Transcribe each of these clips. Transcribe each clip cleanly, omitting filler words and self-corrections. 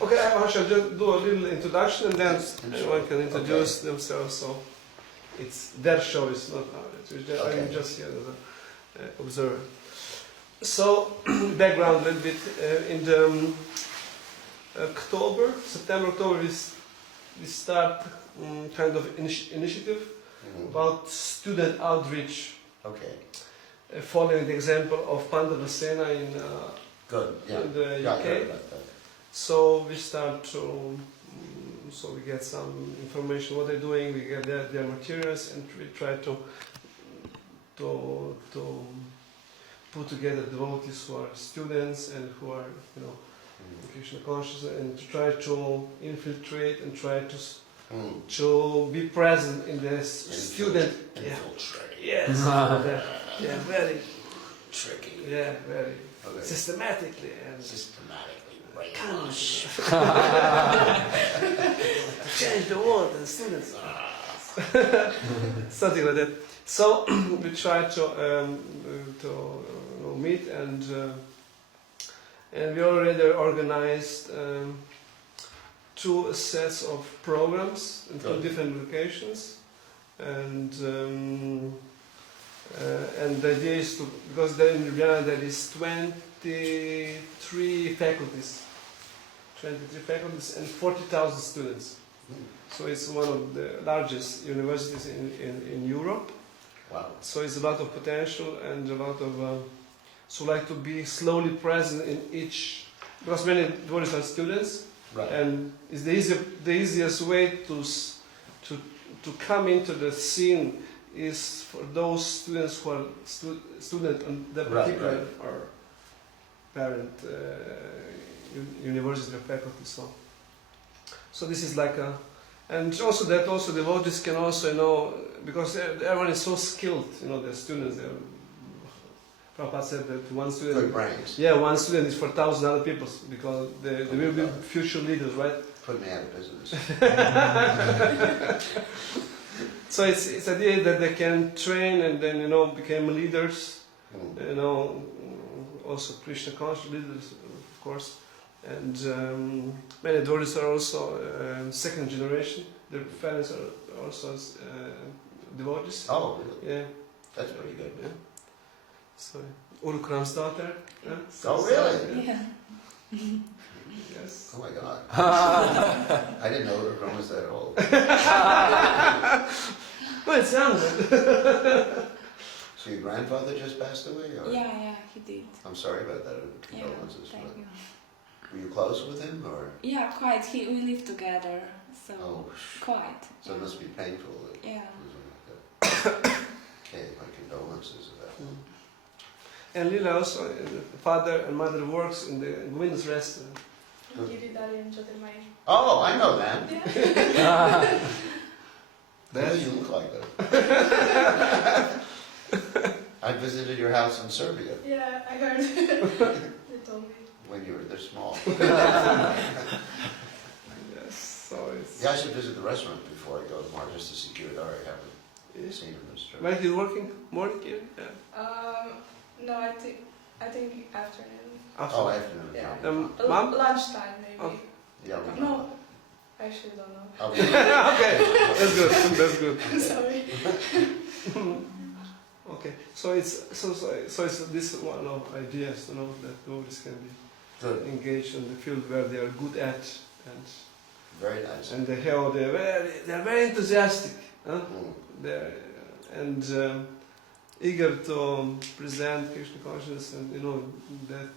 Okay, I shall just do a little introduction and then everyone can introduce themselves. So it's their show, it's not ours. I'm just here as an observer. So, background a little bit. In the September, October, we start kind of initiative about student outreach. Okay. Following the example of Pandavasena in the UK. So we start to, so we get some information what they're doing, we get their materials, and we try to put together devotees who are students and who are, Krishna conscious, and to try to infiltrate and try to be present in the student. Infiltrate. Yes. Very tricky. Yeah, very systematically and brainwash. To change the world and students. Something like that. So we try to meet and we already organized 2 sets of programs in 2 different locations, and the idea is to, because then in Ljubljana there is 23 faculties and 40,000 students. So it's one of the largest universities in Europe. Wow. So it's a lot of potential and a lot of, so like to be slowly present in each, because many devotees are students, and it's the easiest way to come into the scene is for those students who are student on the particular or parent university or faculty. So this is like a, and also devotees can also because everyone is so skilled, the students. Prabhupada said that one student. Good brains. Yeah, one student is for 1,000 other people because they will be future leaders, right? Put me out of business. So it's the idea that they can train and then become leaders. Also Krishna conscious leaders, of course. And many devotees are also second generation. Their parents are also devotees. Oh, really? Yeah. That's pretty good. Yeah. So Urukram's daughter. Yeah? Oh, really? Yeah. Yes. Oh my God. I didn't know Urukram was that old. Well, it's young. So your grandfather just passed away? Or? Yeah, he did. I'm sorry about that. Condolences. Thank you. Were you close with him, or? Yeah, quite. We live together, so quite. So it must be painful. Yeah. Okay, my condolences of that. And Lila also, father and mother works in the Gwyn's restaurant. Oh, I know that. Yeah. That you look like that. I visited your house in Serbia. Yeah, I heard. They told me. When you were this small. Yes, so it's... Yeah, I should visit the restaurant before I go tomorrow just to see Giridhar. I haven't seen him this trip. When he's working morning here? Yeah. No, I think afternoon. Oh, afternoon. Yeah. Mom? Lunchtime maybe. Oh. Yeah, we No, know. I actually don't know. Okay, that's good. That's good. I'm sorry. Okay, so it's this one of ideas, that devotees can be engaged in the field where they are good at, and very nice. And they're very enthusiastic. Huh? They're eager to present Krishna consciousness and that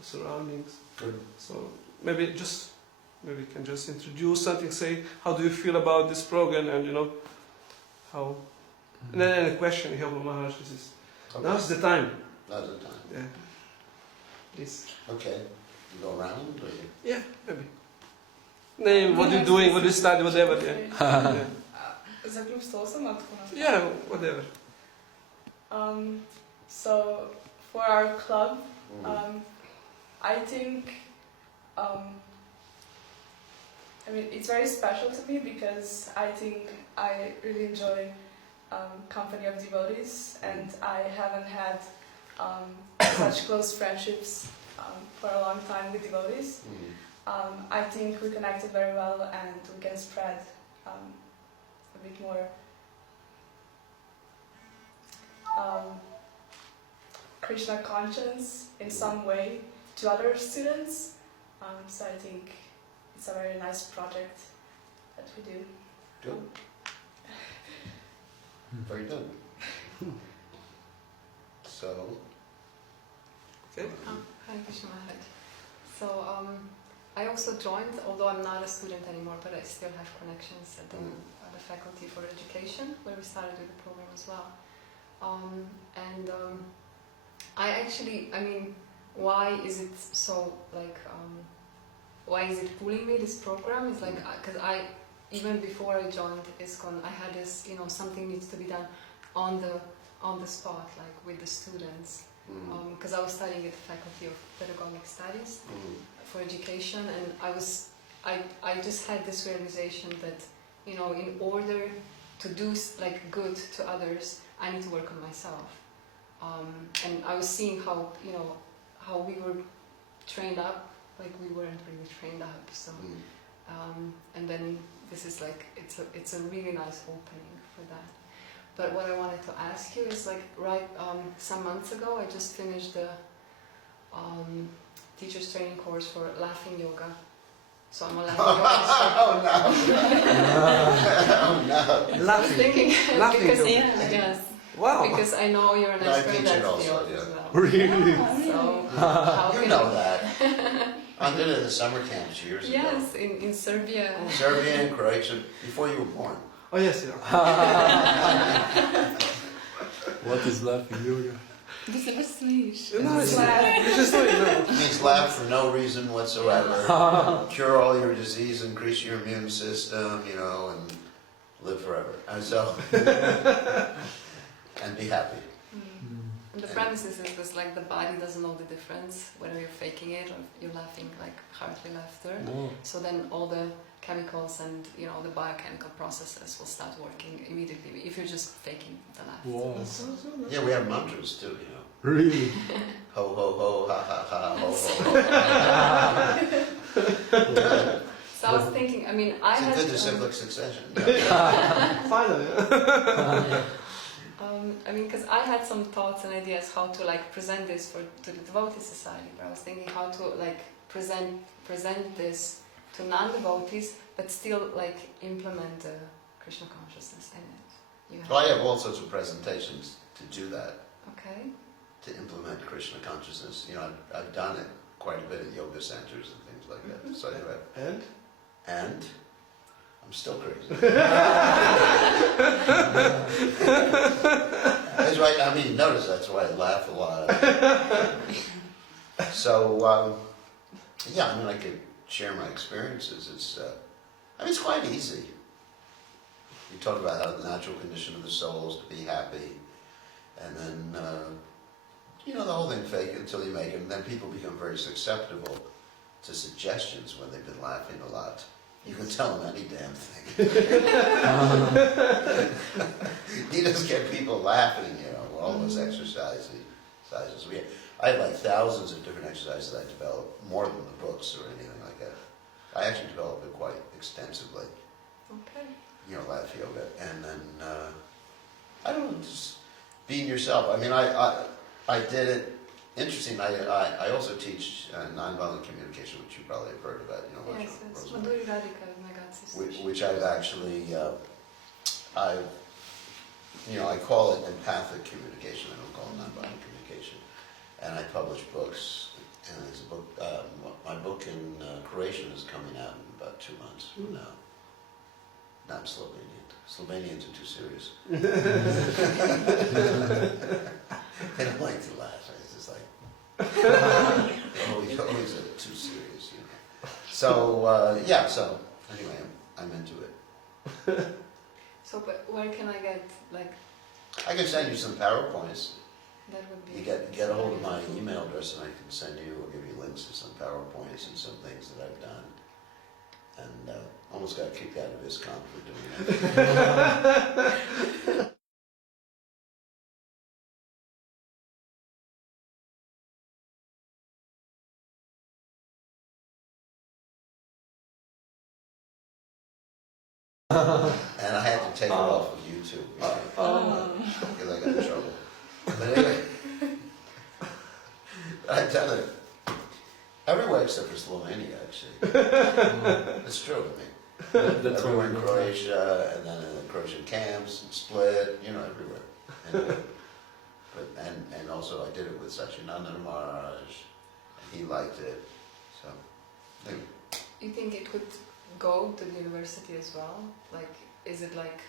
surroundings. Good. So maybe we can just introduce something. Say, how do you feel about this program, and how. And then a question, help Maharaj. This is now's the time. Now's the time. Yeah. Please. Okay. You go around, or you? Yeah, maybe. Name, what you're doing, what you study, whatever. Yeah. За клуб 108 Yeah, whatever. So for our club, I think, it's very special to me because I think I really enjoy company of devotees, and I haven't had such close friendships for a long time with devotees. I think we connected very well, and we can spread a bit more Krishna conscience in some way to other students. So I think it's a very nice project that we do. Good. Very good. So, Okay. Hi, Krishna Maharaj. So I also joined, although I'm not a student anymore, but I still have connections at the Faculty for Education, where we started with the program as well. I mean, why is it so like? Why is it pulling me? This program is like because even before I joined ISKCON, I had this, something needs to be done on the spot, like with the students. Because I was studying at the Faculty of Pedagogic Studies for Education, and I just had this realization that, in order to do like good to others, I need to work on myself. And I was seeing how we were trained up, like we weren't really trained up. So, and then this is like it's a really nice opening for that. But what I wanted to ask you is like some months ago I just finished the teacher's training course for laughing yoga. So I'm a laughing yoga instructor. Oh no! I was thinking Laughing because yoga. yes, Wow. because I know you're an No, I expert in teach that it also, field yeah. as well. Really? So how You can know that. I did it in the summer camps years ago. Yes, in Serbia. Serbia and Croatia, before you were born. Oh yes, yeah. What is laughing yoga? Ty se baš smiš. No, it's just no. It means laugh for no reason whatsoever. Cure all your disease, increase your immune system, and live forever. And so, and be happy. And the premises is this, like the body doesn't know the difference whether you're faking it or you're laughing, like heartly laughter. Oh. So then all the chemicals and the biochemical processes will start working immediately if you're just faking the laugh. Wow. Yeah, we have mantras too, Really? Ho, ho, ho, ha, ha, ha, ho, ho, ho. So I was thinking, I mean, I It's had... a good disciplic succession. Finally. I mean, because I had some thoughts and ideas how to like present this to the devotee society, but I was thinking how to like present this to non-devotees, but still like implement the Krishna consciousness in it. Well, I have all sorts of presentations to do that, Okay. to implement Krishna consciousness. I've done it quite a bit at yoga centers and things like that. So anyway, and I'm still crazy. That's right. I mean, notice that's why I laugh a lot. So, yeah, I mean, I could share my experiences. It's quite easy. You talk about how the natural condition of the soul is to be happy, and then, the whole thing, fake it until you make it, and then people become very susceptible to suggestions when they've been laughing a lot. You can tell them any damn thing. You just get people laughing, all those exercises. I have like thousands of different exercises I develop, more than the books or anything like that. I actually develop it quite extensively. Okay. Laugh yoga. And then, I don't know, just being yourself. I mean, I did it. Interesting, I also teach nonviolent communication, which you probably have heard about, Yes, yes. Madhuri Radhika, my god sister. which I've actually, I call it empathic communication. I don't call it nonviolent communication. And I publish books, and it's a book. My book in Croatian is coming out in about 2 months from now. Not Slovenian. Slovenians are too serious. They don't like to laugh. It's just like always too serious, So yeah. So anyway, I'm into it. So, but where can I get like? I can send you some PowerPoints. That would be. You get a hold of my email address, and I can send you or give you links to some PowerPoints and some things that I've done. And almost got kicked out of ISKCON for doing that. and I had to take it off of YouTube because I got in trouble. But anyway, I've done it everywhere except for Slovenia, actually. It's true. I mean, That's everywhere in why we Croatia, and then in the Croatian camps, and Split, everywhere. And also I did it with Sachinanda Maharaj, and he liked it. So, anyway. You think it could go to the university as well? Like, is it like...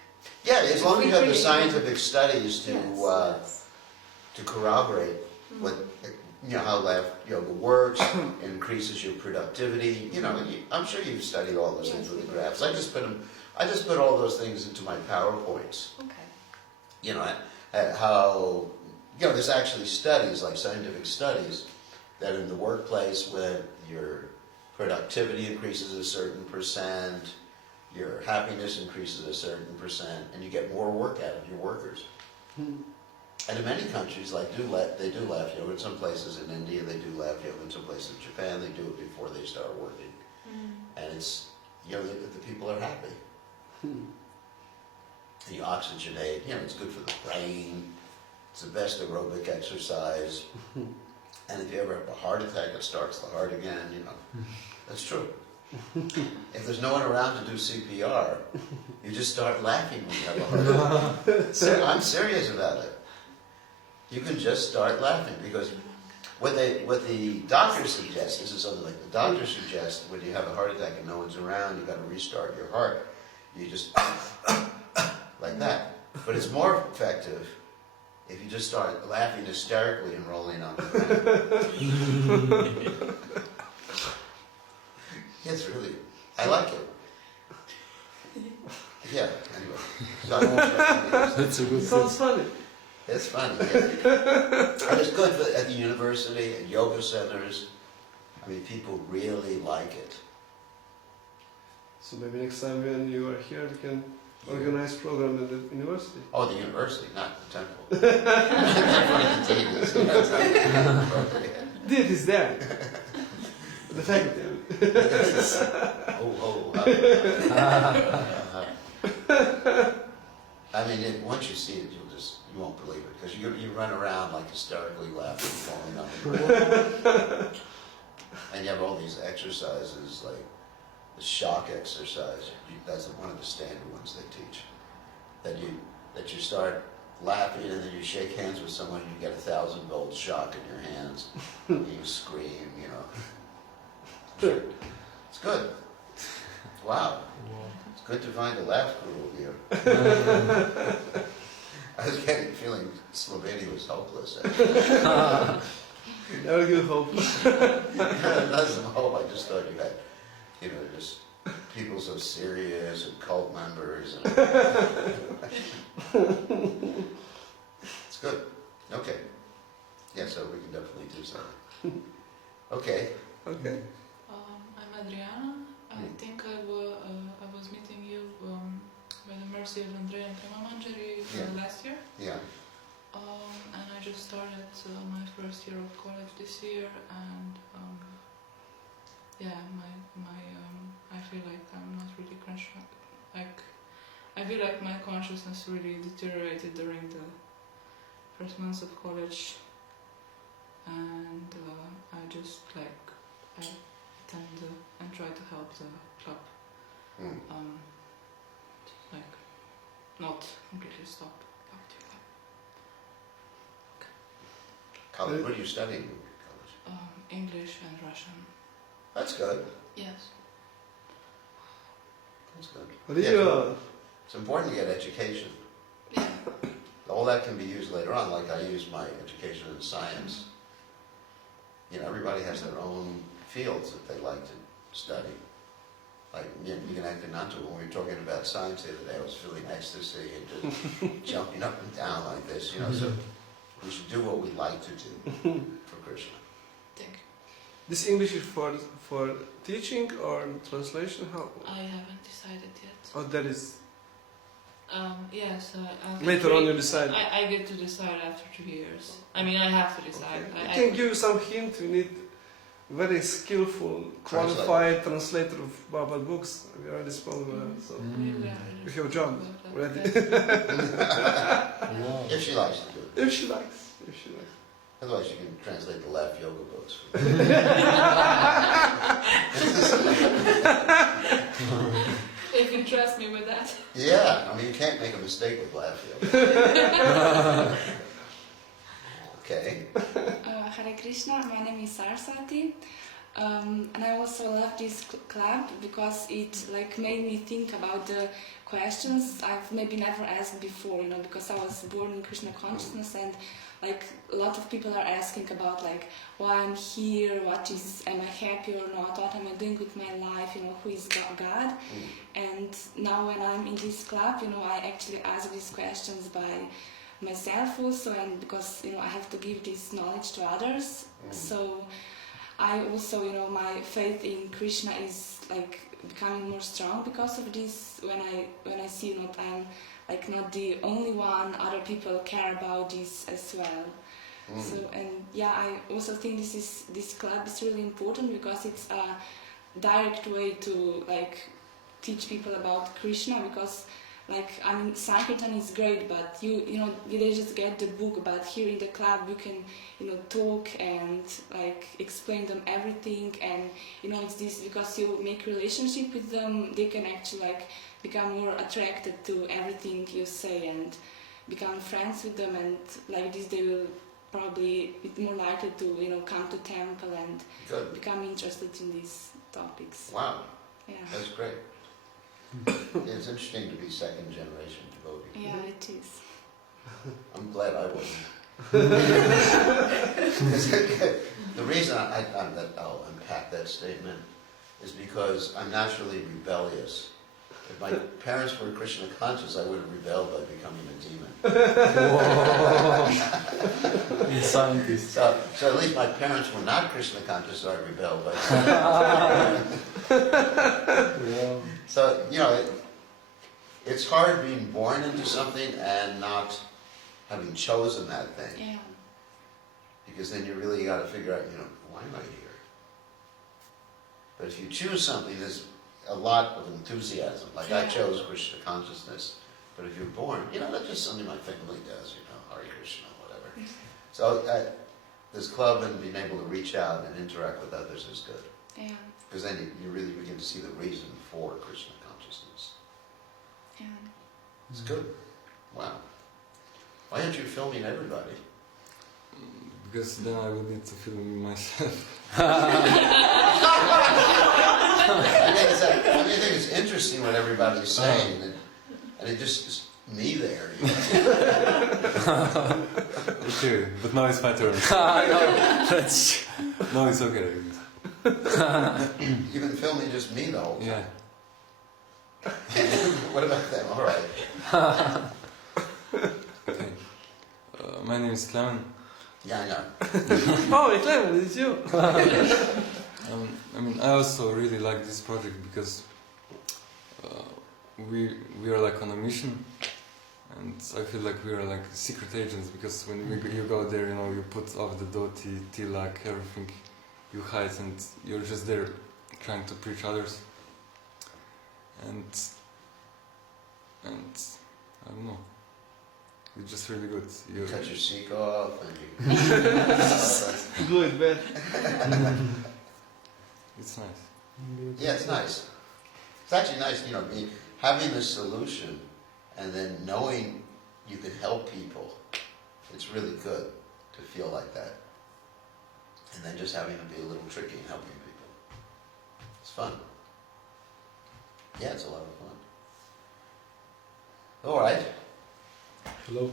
Yeah, as long as you have the Really? scientific studies to Yes. to corroborate what how yoga works, it increases your productivity. I'm sure you've studied all those things with the graphs. I just put all those things into my PowerPoints. Okay. How there's actually studies, like scientific studies, that in the workplace when your productivity increases a certain percent, your happiness increases a certain percent, and you get more work out of your workers. And in many countries, they do laugh yoga. In some places in India, they do laugh yoga. In some places in Japan, they do it before they start working. And it's, the people are happy. And you oxygenate, it's good for the brain. It's the best aerobic exercise. And if you ever have a heart attack, it starts the heart again, That's true. If there's no one around to do CPR, you just start laughing when you have a heart attack. I'm serious about it. You can just start laughing because what the doctors suggest, this is something like the doctors suggest, when you have a heart attack and no one's around, you've got to restart your heart. You just like that. But it's more effective if you just start laughing hysterically and rolling on the ground. It's really, I like it. Yeah, anyway. So I won't That's a good Sounds funny. It's funny. Yeah. And it's good at the university and yoga centers. I mean, people really like it. So maybe next time when you are here, we can organize program at the university. Oh, the university, not the temple. It is there. The faculty. I mean, once you see it, you won't believe it because you run around like hysterically laughing, falling on the ground, and you have all these exercises like the shock exercise. That's one of the standard ones they teach. That you start laughing and then you shake hands with someone and you get 1,000-volt shock in your hands. And you scream, It's good. Wow. It's good to find a laugh guru here. I was feeling Slovenia was hopeless. Never give hope. Not some hope. I just thought you had, just people so serious and cult members. It's good. Okay. Yeah, so we can definitely do something. Okay. Okay. I'm Adriana. I think I was meeting you by the mercy of Andrea and Prema Manjari last year. Yeah. And I just started my first year of college this year, and I feel like I'm not really I feel like my consciousness really deteriorated during the first months of college, and I just I attend and try to help the club, not completely stop. College. What are you studying in college? English and Russian. That's good. Yes. That's good. What do you? It's important to get education. Yeah. All that can be used later on, like I use my education in science. Everybody has their own fields that they like to study. Like, you can act not to. When we were talking about science the other day, I was feeling ecstasy and just jumping up and down like this, so we should do what we like to do for Krishna. Thank you. This English is for teaching or translation? How? I haven't decided yet. Oh, that is. Yes. Later on you decide. I get to decide after 2 years. I mean, I have to decide. Okay. You can give some hint. We need very skillful, qualified translator of Bible books. We already spoke about that. So you have a job ready. Wow. If she likes to do it. If she likes. If she likes. Otherwise, you can translate the laugh yoga books. If you trust me with that. Yeah, I mean, you can't make a mistake with laugh yoga. Okay. Hare Krishna, my name is Saraswati. And I also love this club because it like made me think about the questions I've maybe never asked before, you know, because I was born in Krishna consciousness, and like a lot of people are asking about like why I'm here, am I happy or not, what am I doing with my life, you know, who is God. And now when I'm in this club, you know, I actually ask these questions by myself also, and because, you know, I have to give this knowledge to others. So I also, you know, my faith in Krishna is like becoming more strong because of this. When I see, you know, I'm like not the only one, other people care about this as well. So, and yeah, I also think this club is really important because it's a direct way to like teach people about Krishna, because like, I mean, Sankirtan is great, but you know, they just get the book, but here in the club you can, you know, talk and like explain them everything, and you know, it's this, because you make relationship with them, they can actually like become more attracted to everything you say and become friends with them, and like this they will probably be more likely to, you know, come to temple and Good. become interested in these topics. Wow, Yeah. that's great. Yeah, it's interesting to be second generation devotee. Yeah, it is. I'm glad I wasn't. The reason I'll unpack that statement is because I'm naturally rebellious. If my parents were Krishna conscious, I would have rebelled by becoming a demon. Whoa. Scientist. So at least my parents were not Krishna conscious, so I rebelled by Yeah. So, you know, it's hard being born into something and not having chosen that thing. Yeah. Because then you really got to figure out, you know, why am I here? But if you choose something, there's a lot of enthusiasm. Like I chose Krishna consciousness. But if you're born, you know, that's just something my family does, you know, Hare Krishna, whatever. So this club and being able to reach out and interact with others is good. Yeah. Because then you really begin to see the reason for Krishna consciousness. Yeah. It's good. Wow. Why aren't you filming everybody? Because then I would need to film myself. I think it's interesting what everybody's saying, and it just me there. You know? Okay, but now it's my turn. No, it's okay. You've been filming just me the whole time. Yeah. What about them? All right. Okay. My name is Clement. Yeah, I know. Oh, Clement, it's you. I mean, I also really like this project because we are like on a mission, and I feel like we are like secret agents, because when you go there, you know, you put off the dhoti, tilak, everything, you hide, and you're just there trying to preach others. And I don't know, it's just really good. You Cut your cheek off and you. Do it, man. It's nice. Yeah, it's nice. It's actually nice, you know, having a solution and then knowing you can help people. It's really good to feel like that. And then just having to be a little tricky and helping people. It's fun. Yeah, it's a lot of fun. All right. Hello.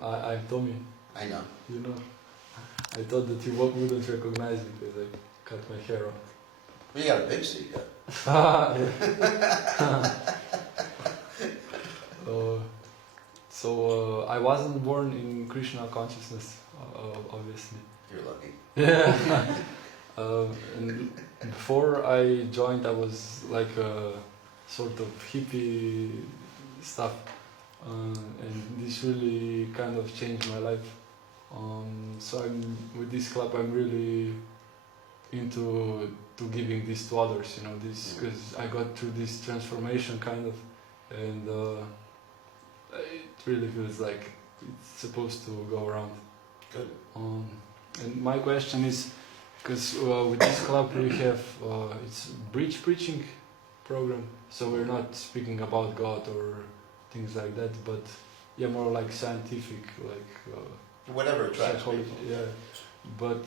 I'm Tommy. I know. You know, I thought that you wouldn't recognize me because I cut my hair off. Well, you got a big secret. So I wasn't born in Krishna consciousness, obviously. You're lucky. Yeah. And before I joined, I was like a sort of hippie stuff, and this really kind of changed my life. So with this club, I'm really into to giving this to others. This because I got through this transformation kind of, and it really feels like it's supposed to go around. Good. And my question is, because with this club we have it's bridge preaching program, so we're not speaking about God or things like that, but more like scientific, like Whatever attracts psychology. people. Yeah, but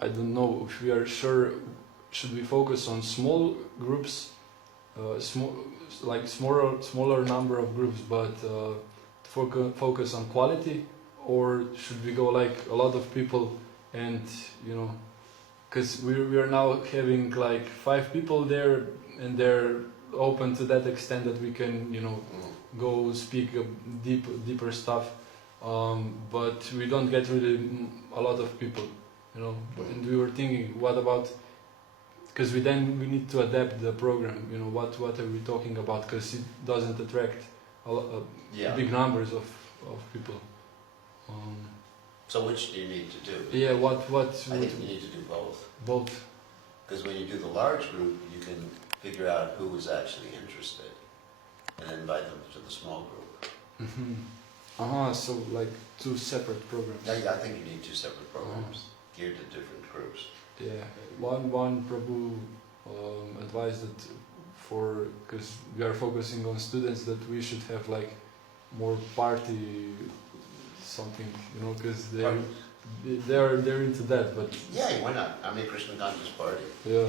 I don't know if we are sure. Should we focus on small groups, smaller number of groups, but focus on quality, or should we go like a lot of people and because we are now having like 5 people there and they're open to that extent that we can go speak deeper stuff, but we don't get really a lot of people, and we were thinking, what about, because we need to adapt the program, what are we talking about, because it doesn't attract big numbers of people. So which do you need to do? What I think you need to do both. Both. Because when you do the large group, you can figure out who is actually interested and invite them to the small group. So like 2 separate programs. Yeah, I think you need 2 separate programs geared to different groups. Yeah, one Prabhu advised that because we are focusing on students, that we should have like more party something, because they're into that, but Yeah, why not? I mean, Krishna conscious party. yeah.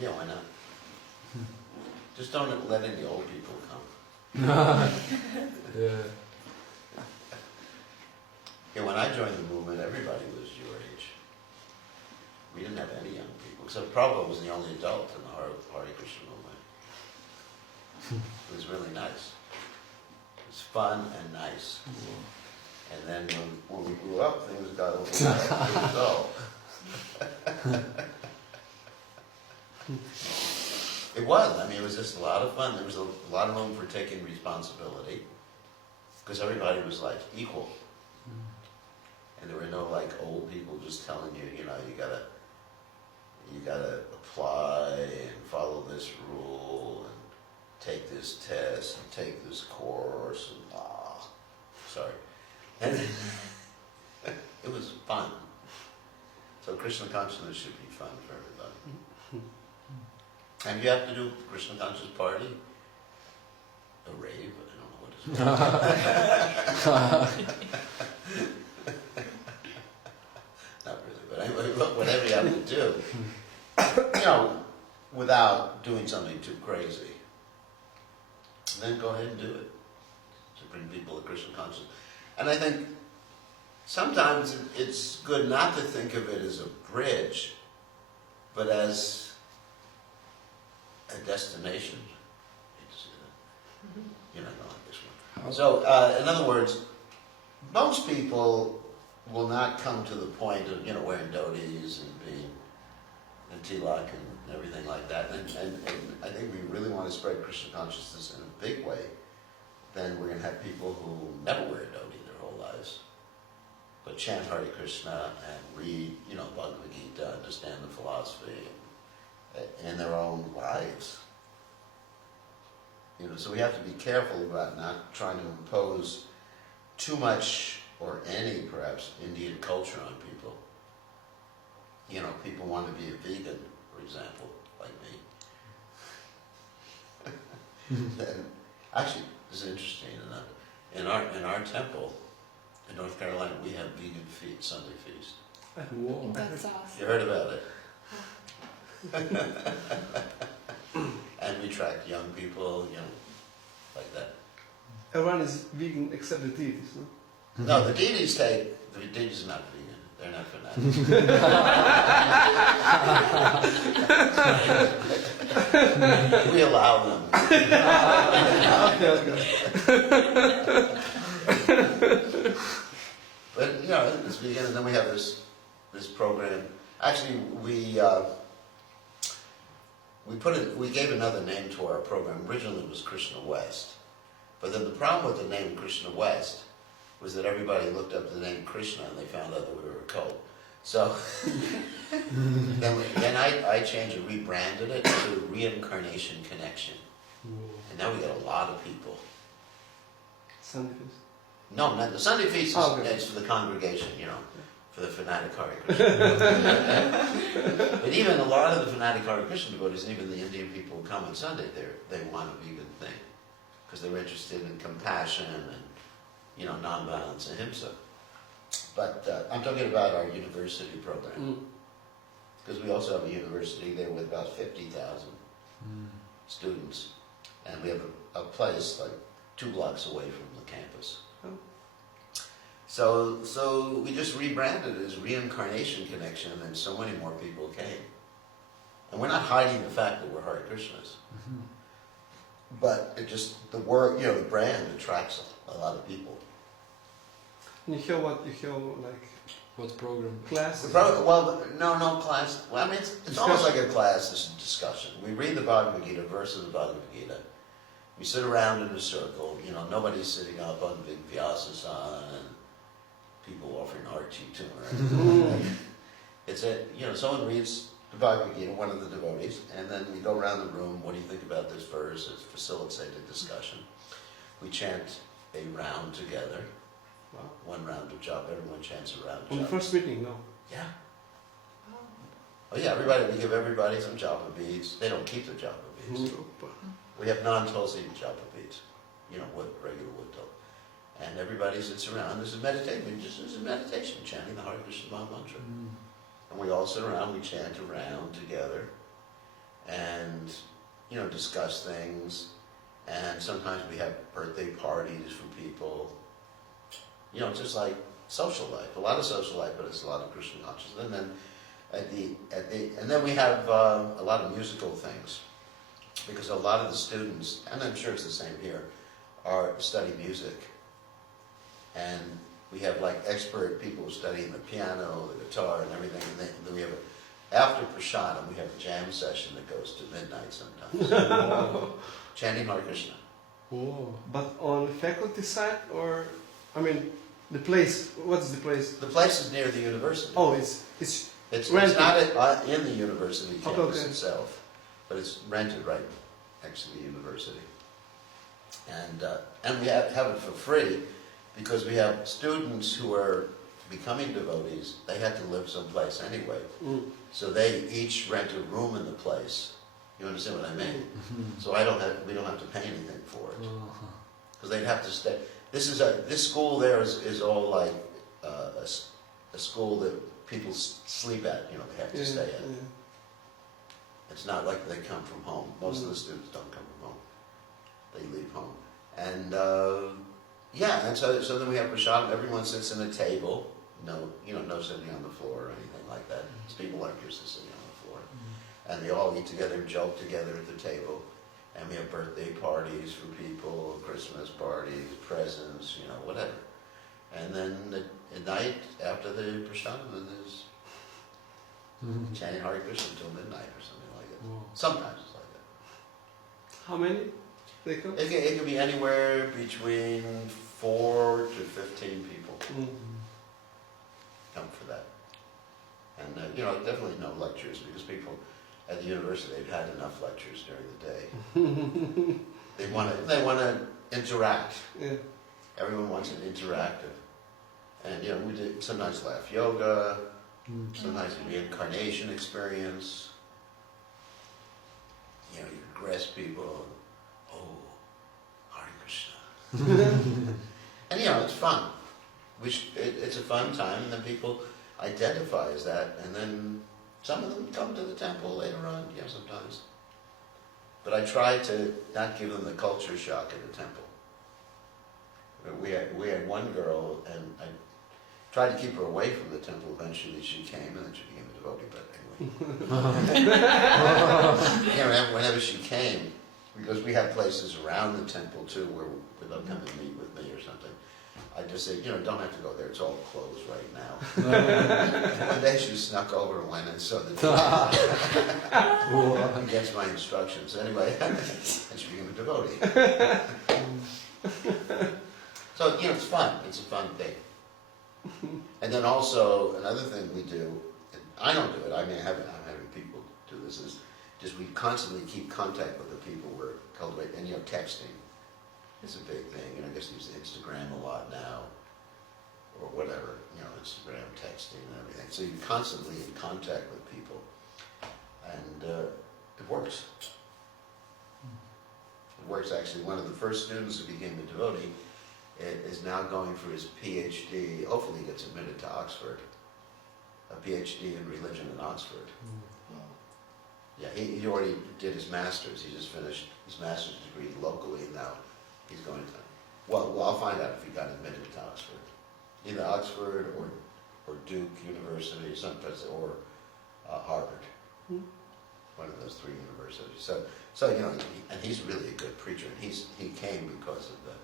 Yeah, why not? Just don't let any old people come. Yeah. Yeah, when I joined the movement, everybody was your age. We didn't have any young people, except Prabhupada was the only adult in the Hare Krishna movement. It was really nice. It was fun and nice. And then when we grew up, things got a little out of control. It was. I mean, it was just a lot of fun. There was a lot of room for taking responsibility, because everybody was like equal. And there were no like old people just telling you, you gotta apply and follow this rule and take this test and take this course and sorry. And it was fun. So Krishna consciousness should be fun for everybody. And you have to do Krishna conscious party, a rave, I don't know what it's called. Not really, but anyway, whatever you have to do, without doing something too crazy, then go ahead and do it to bring people to Krishna consciousness. And I think sometimes it's good not to think of it as a bridge, but as a destination. You're not going like this one. So, in other words, most people will not come to the point of, wearing dhotis and being in tilak and everything like that. And I think we really want to spread Krishna consciousness in a big way. Then we're going to have people who never wear a dhoti their whole lives, but chant Hare Krishna and read, Bhagavad Gita, understand the philosophy in their own lives. So we have to be careful about not trying to impose too much or any, perhaps, Indian culture on people. People want to be a vegan, for example, like me. And actually, this is interesting. In our temple in North Carolina, we have vegan Sunday feast. Whoa. That's awesome. You heard about it? And we track young people, like that. Everyone is vegan except the deities, no? No, the deities are not vegan. They're not fanatics. We allow them. But it's vegan, and then we have this program. Actually, we gave another name to our program. Originally, it was Krishna West, But then the problem with the name Krishna West was that everybody looked up the name Krishna and they found out that we were a cult. So then I changed and rebranded it to Reincarnation Connection. And now we got a lot of people. Sunday feast. No, not the Sunday feast. Okay. It's for the congregation, you know, for the fanatic Hare Krishna. But even a lot of the fanatic Hare Krishna devotees, and even the Indian people who come on Sunday, they want a vegan thing because they're interested in compassion and, you know, nonviolence and ahimsa. But I'm talking about our university program, because we also have a university there with about 50,000 students, and we have a place like 2 blocks away from the campus. Oh. So we just rebranded it as Reincarnation Connection, and then so many more people came. And we're not hiding the fact that we're Hare Krishnas, but it just, the word, you know, the brand attracts a lot of people. And you hear what? You hear like What program? class? Well, no class. Well, I mean, it's almost like a class, this discussion. We read the Bhagavad Gita, verses of the Bhagavad Gita. We sit around in a circle, you know, nobody's sitting up on big Vyasa-san and people offering archi to her. It's you know, someone reads the Bhagavad Gita, one of the devotees, and then we go around the room, what do you think about this verse? It's facilitated discussion. We chant a round together. Wow. 1 round of japa, everyone chants a round of On the japa. first meeting, no. Yeah. Oh yeah, we give everybody some japa beads. They don't keep the japa beads. We have non-tulsi japa beads, you know, wood, regular wood tulsi. And everybody sits around. This is meditation. This is a meditation, chanting the Hare Krishna Maha Mantra. And we all sit around, we chant around together, and, you know, discuss things. And sometimes we have birthday parties for people. You know, just like social life, a lot of social life, but it's a lot of Krishna consciousness. And then and then we have a lot of musical things, because a lot of the students, and I'm sure it's the same here, study music, and we have like expert people studying the piano, the guitar, and everything. And then we have after prasadam, we have a jam session that goes to midnight sometimes, chanting Hare Krishna. Whoa. But on faculty side, or I mean, the place. What's the place? The place is near the university. Oh, it's It's rented. not in the university campus Okay. itself, but it's rented right next to the university. And we have it for free, because we have students who are becoming devotees. They have to live someplace anyway, so they each rent a room in the place. You understand what I mean? So we don't have to pay anything for it, because they'd have to stay. This school there is all like a school that people sleep at. You know, they have to stay at. It's not like they come from home. Most of the students don't come from home. They leave home. And and so then we have prasadam. Everyone sits in a table. No sitting on the floor or anything like that. People aren't used to sitting on the floor. And they all eat together, joke together at the table. And we have birthday parties for people, Christmas parties, presents, you know, whatever. And then at night, after the prasadam, then there's chanting Hare Krishna until midnight or something like that. Sometimes it's like that. how many? They come. It can be anywhere between 4 to 15 people come for that. And, definitely no lectures, because people at the university, they've had enough lectures during the day. They want to interact. Yeah. Everyone wants an interactive. And, we did sometimes laugh yoga, sometimes a reincarnation experience. You caress people. Oh, Hare Krishna. And, it's fun. It's a fun time, and then people identify as that, and then some of them come to the temple later on, sometimes. But I try to not give them the culture shock at the temple. We had one girl, and I tried to keep her away from the temple. Eventually she came, and then she became a devotee, but anyway. Whenever she came, because we had places around the temple too, where they'll come and meet with me or something, I just said, don't have to go there, it's all closed right now. And one day she snuck over and went and saw the against my instructions. Anyway, and she became a devotee. So, you know, it's fun. It's a fun thing. And then also, another thing we do, and I don't do it, I'm having people do this, is just we constantly keep contact with the people we're cultivating. And, you know, texting is a big thing. And I guess use Instagram a lot now, or whatever, you know, Instagram, texting and everything. So you're constantly in contact with people. And it works. It works, actually. One of the first students who became a devotee is now going for his PhD. Hopefully he gets admitted to Oxford. A PhD in religion in Oxford. Yeah, he already did his master's. He just finished his master's degree locally, and now he's going to, well, I'll find out if he got admitted to Oxford. Either Oxford or Duke University, someplace, or Harvard. One of those three universities. So you know, and he's really a good preacher. And he came because of that.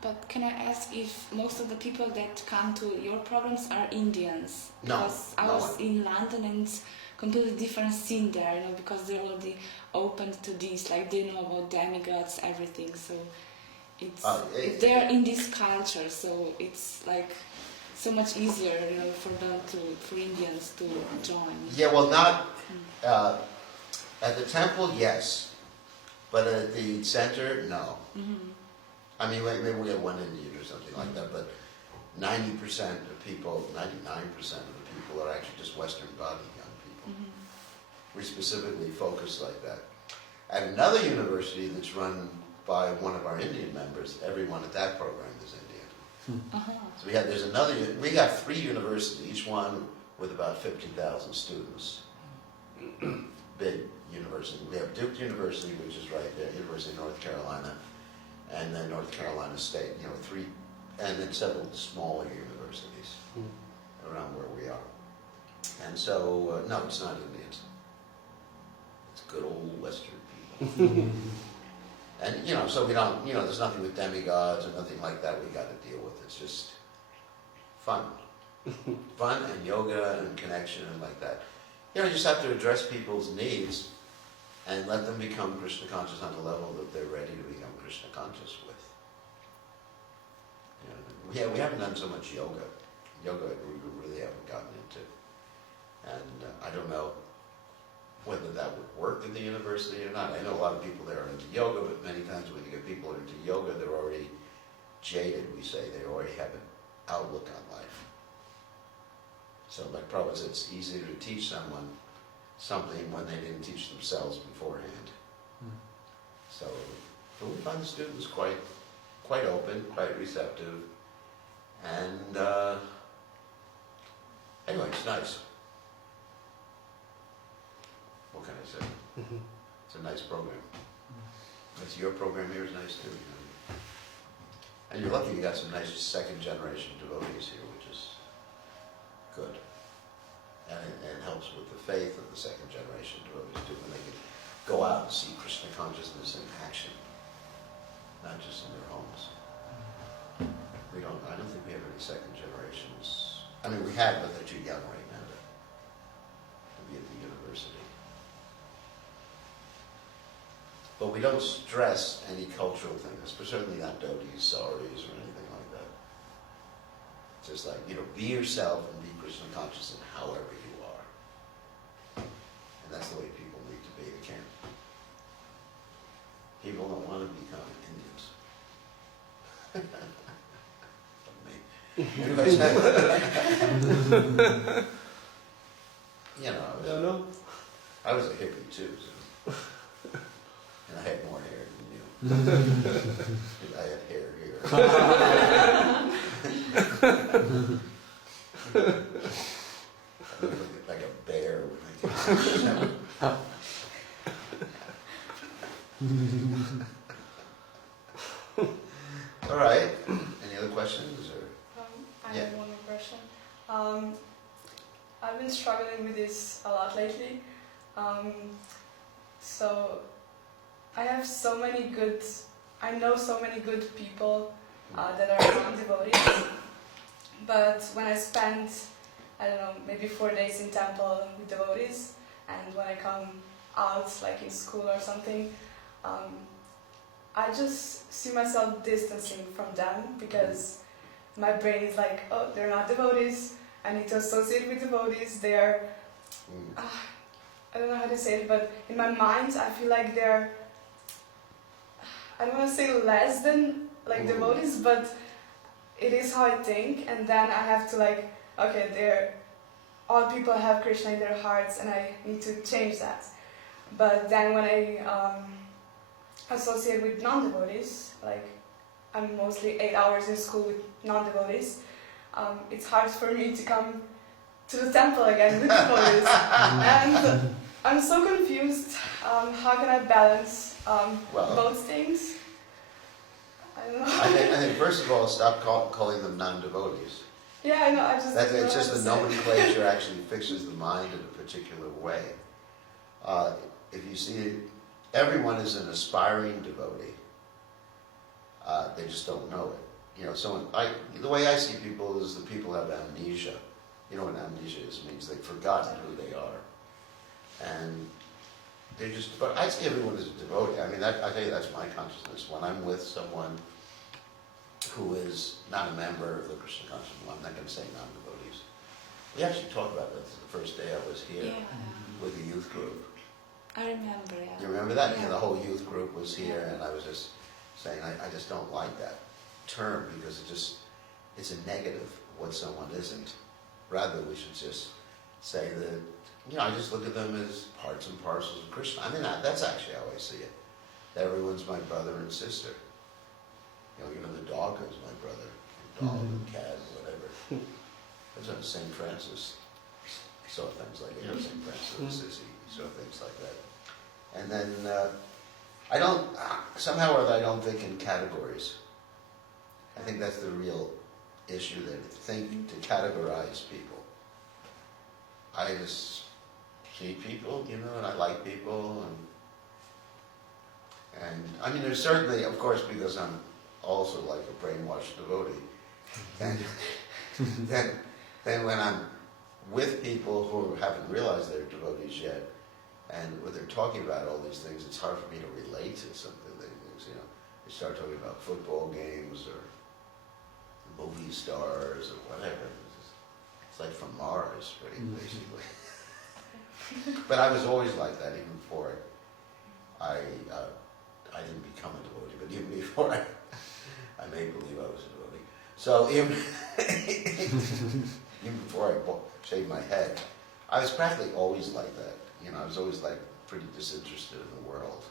But can I ask if most of the people that come to your programs are Indians? No, Because I no was one. in London and completely different scene there, you know, because they're already open to this, like they know about demigods, everything. So it's they're in this culture, so it's like so much easier, you know, for Indians to join. Yeah, well, not at the temple, yes, but at the center, no. I mean, maybe we have one Indian or something like that, but 90% of people, 99% of the people are actually just Western body young people. We specifically focus like that. At another university that's run by one of our Indian members, everyone at that program is Indian. So we have three universities, each one with about 50,000 students. Big university. We have Duke University, which is right there, University of North Carolina, and then North Carolina State, you know, three, and then several smaller universities around where we are. And so, no, it's not Indians. It's good old Western people. And, you know, so we don't, you know, there's nothing with demigods or nothing like that we got to deal with. It's just fun. Fun and yoga and connection and like that. You know, you just have to address people's needs and let them become Krishna conscious on the level that they're ready to become Krishna conscious with. You know, we haven't done so much yoga. Yoga we really haven't gotten into. And I don't know whether that would work at the university or not. I know a lot of people there are into yoga, but many times when you get people into yoga, they're already jaded, we say. They already have an outlook on life. So like Prabhupada said, it's easier to teach someone something when they didn't teach themselves beforehand. So we find the students quite open, quite receptive, and anyway, it's nice. What can I say? It's a nice program. It's your program here is nice too. You know? And you're lucky you got some nice second generation devotees here, which is good. And it helps with the faith of the second generation devotees too, when they can go out and see Krishna consciousness in action, not just in their homes. I don't think we have any second generations. I mean, we have, but they're too young right now to be at the university. But we don't stress any cultural things, certainly not dhotis, saris, or anything like that. It's just like, you know, be yourself and be Krishna conscious in however you are. And that's the way people need to be. They can't. People don't want to become Indians. Anyways, you know, I was a hippie too, so. And I had more hair than you. I had hair here. I looked like a bear when I came. All right. Any other questions? Or? I have one more question. I've been struggling with this a lot lately. So I know so many good people that are non-devotees. But when I spend, I don't know, maybe 4 days in temple with devotees, and when I come out, like in school or something, I just see myself distancing from them because my brain is like, oh, they're not devotees. I need to associate with devotees. They're, I don't know how to say it, but in my mind, I feel like they're, I don't want to say less than like devotees, but it is how I think. And then I have to like, okay, all people have Krishna in their hearts, and I need to change that. But then when I associate with non-devotees, like I'm mostly 8 hours in school with non-devotees, it's hard for me to come to the temple again with devotees. And I'm so confused. How can I balance both things? I don't know. I think first of all, stop calling them non-devotees. Yeah, I know. I just. It's just the nomenclature actually fixes the mind in a particular way. If you see, everyone is an aspiring devotee. They just don't know it. You know, the way I see people is the people have amnesia. You know what amnesia is? It means they've forgotten who they are. And they're just, but I see everyone as a devotee. I mean, I tell you, that's my consciousness. When I'm with someone who is not a member of the Krishna consciousness, well, I'm not going to say non-devotees. We actually talked about this the first day I was here with the youth group. I remember, yeah. You remember that? Yeah. You know, the whole youth group was here, and I was just saying, I just don't like that term because it's a negative of what someone isn't. Rather, we should just say that, you know, I just look at them as parts and parcels of Krishna. I mean, that's actually how I see it. Everyone's my brother and sister. You know, even the dog is my brother, and dog and cat, whatever. That's what St. Francis saw things like that. St. Francis of Assisi saw things like that. And then, somehow or other, I don't think in categories. I think that's the real issue there, to think, to categorize people. I just see people, you know, and I like people, and I mean, there's certainly, of course, because I'm also like a brainwashed devotee, and then when I'm with people who haven't realized they're devotees yet, and when they're talking about all these things, it's hard for me to relate to some of the things, you know. They start talking about football games or movie stars or whatever. It's like from Mars, basically. But I was always like that, even before I didn't become a devotee, but even before I made believe I was a devotee. So even before I shaved my head, I was practically always like that. You know, I was always like pretty disinterested in the world.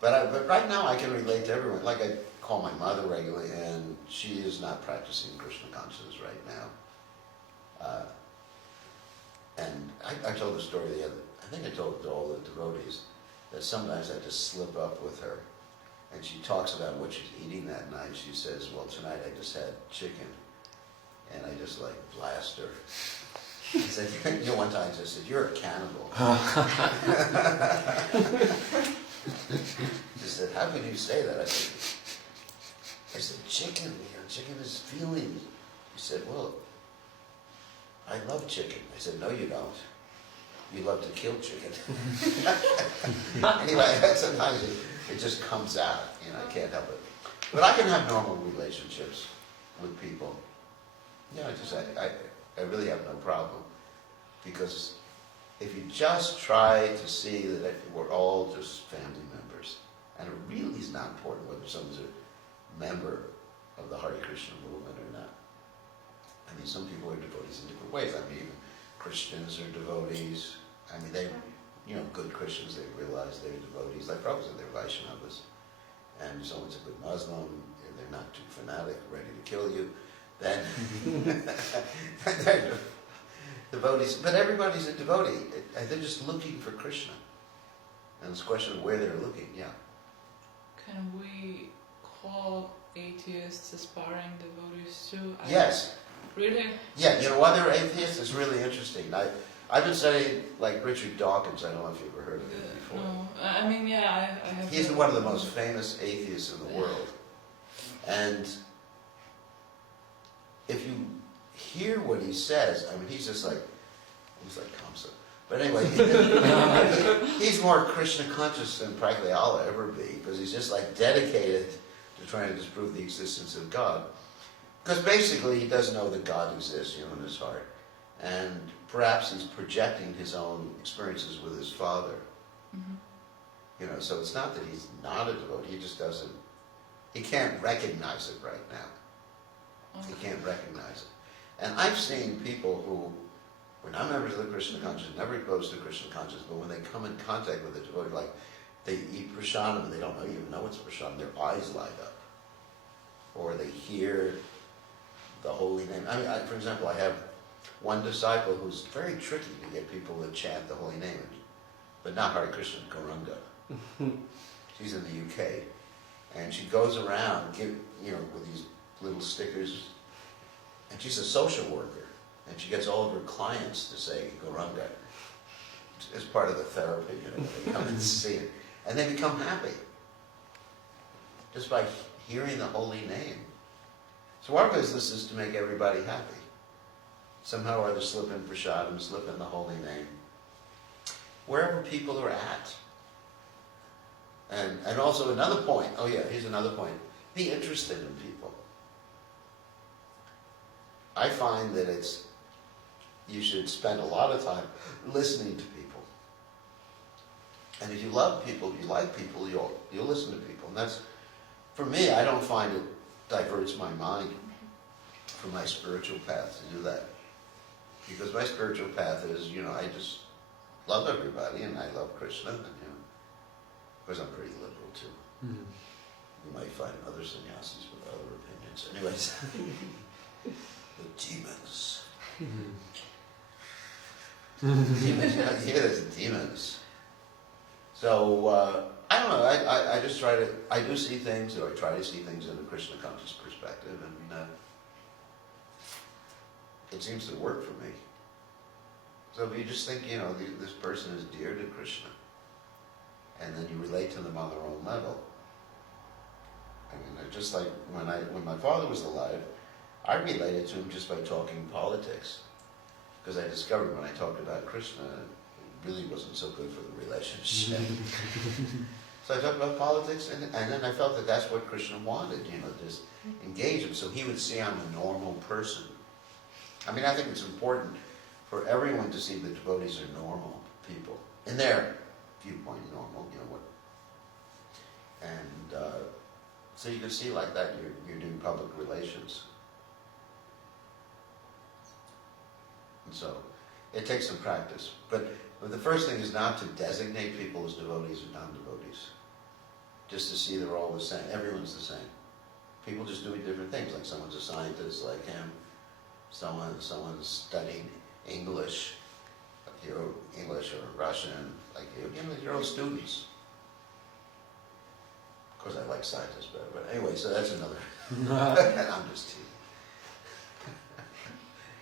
But right now I can relate to everyone. Like I call my mother regularly, and she is not practicing Krishna consciousness right now. And I told the story I think I told all the devotees that sometimes I just slip up with her, and she talks about what she's eating that night. She says, well, tonight I just had chicken, and I just like blast her. She said, you know, one time I just said, you're a cannibal. She said, how can you say that? I said, chicken, you know, chicken is feelings. She said, well, I love chicken. I said, no, you don't. You love to kill chicken. Anyway, sometimes it just comes out, you know, I can't help it. But I can have normal relationships with people. You know, I really have no problem. Because if you just try to see that we're all just family members, and it really is not important whether someone's a member of the Hare Krishna movement or not. I mean, some people are devotees in different ways. I mean, even Christians are devotees. I mean, they, you know, good Christians, they realize they're devotees. Like Prabhupada said, they're Vaishnavas. And if someone's a good Muslim, if they're not too fanatic, ready to kill you, then they're devotees. But everybody's a devotee. They're just looking for Krishna. And it's a question of where they're looking, yeah. Can we call atheists aspiring devotees too? Yes. Really? Yeah, you know, why they're atheists is really interesting. I've been studying, like, Richard Dawkins. I don't know if you've ever heard of him before. No. I mean, yeah, I have. He's one of the most famous atheists in the world. And if you hear what he says, I mean, he's like Kamsa. But anyway, he's more Krishna conscious than practically I'll ever be, because he's just like dedicated to trying to disprove the existence of God. Because basically he doesn't know that God exists, in his heart. And perhaps he's projecting his own experiences with his father. So it's not that he's not a devotee, he just doesn't, he can't recognize it right now. He can't recognize it. And I've seen people who were not members of the Krishna consciousness, never exposed to Krishna consciousness, but when they come in contact with a devotee, like they eat prasadam and they don't even know it's prasadam, their eyes light up. Or they hear the holy name. I mean, for example, I have one disciple who's very tricky to get people to chant the holy name, but not Hare Krishna, Gauranga. She's in the UK, and she goes around, with these little stickers, and she's a social worker, and she gets all of her clients to say Gauranga as part of the therapy. They come and see it, and they become happy just by hearing the holy name. So our business is to make everybody happy. Somehow or other slip in prasadam, slip in the holy name, wherever people are at. And also another point, here's another point. Be interested in people. I find that you should spend a lot of time listening to people. And if you love people, if you like people, you'll listen to people. And that's, for me, I don't find it diverts my mind from my spiritual path to do that. Because my spiritual path is, I just love everybody, and I love Krishna, and, of course I'm pretty liberal too. You might find other sannyasis with other opinions. Anyways, the demons. Demons, there's demons. So, I don't know, I just I do see things, or I try to see things in a Krishna conscious perspective, and it seems to work for me. So if you just think, this person is dear to Krishna, and then you relate to them on their own level. I mean, just like when my father was alive, I related to him just by talking politics. Because I discovered when I talked about Krishna, it really wasn't so good for the relationship. So I talked about politics, and then I felt that that's what Krishna wanted, just engage him, so he would see I'm a normal person. I mean, I think it's important for everyone to see that devotees are normal people. In their viewpoint, normal, and so you can see like that you're doing public relations. And so it takes some practice. But the first thing is not to designate people as devotees or non-devotees. Just to see they're all the same. Everyone's the same. People just doing different things. Like someone's a scientist like him. Someone's studying English, like English or Russian, like you're all students. Of course, I like scientists better, but anyway, so that's another. I'm just teasing.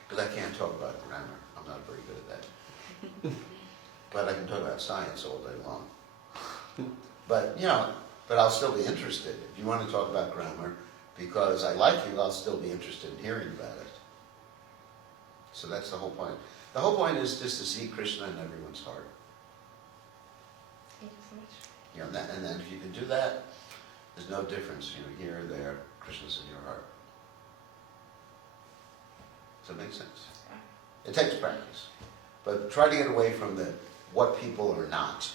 Because I can't talk about grammar. I'm not very good at that. But I can talk about science all day long. But, but I'll still be interested. If you want to talk about grammar, because I like you, I'll still be interested in hearing about it. So that's the whole point. The whole point is just to see Krishna in everyone's heart. Thank you so much. And then if you can do that, there's no difference, here or there, Krishna's in your heart. Does that make sense? It takes practice. But try to get away from what people are not.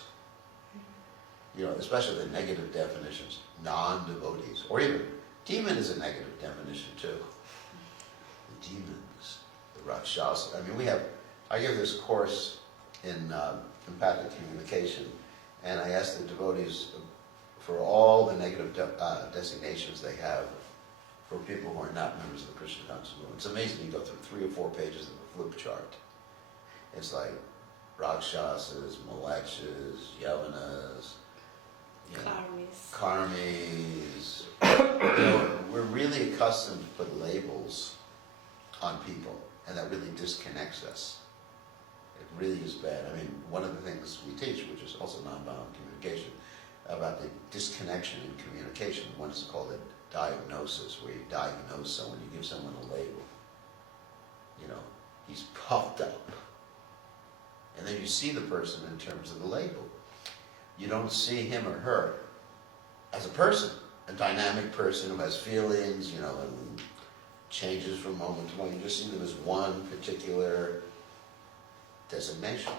Especially the negative definitions, non-devotees, or even demon is a negative definition too. The demons, the rakshasa. I mean, I give this course in empathic communication, and I ask the devotees for all the negative designations they have for people who are not members of the Krishna conscious movement. It's amazing. You go through 3 or 4 pages of a flip chart. It's like rakshasas, malekshas, yavanas, karmis. We're really accustomed to put labels on people, and that really disconnects us. It really is bad. I mean, one of the things we teach, which is also nonviolent communication, about the disconnection in communication. One is called a diagnosis, where you diagnose someone, you give someone a label. He's puffed up. And and you see the person in terms of the label. You don't see him or her as a person, a dynamic person who has feelings, you know, and changes from moment to moment. You just see them as one particular designation.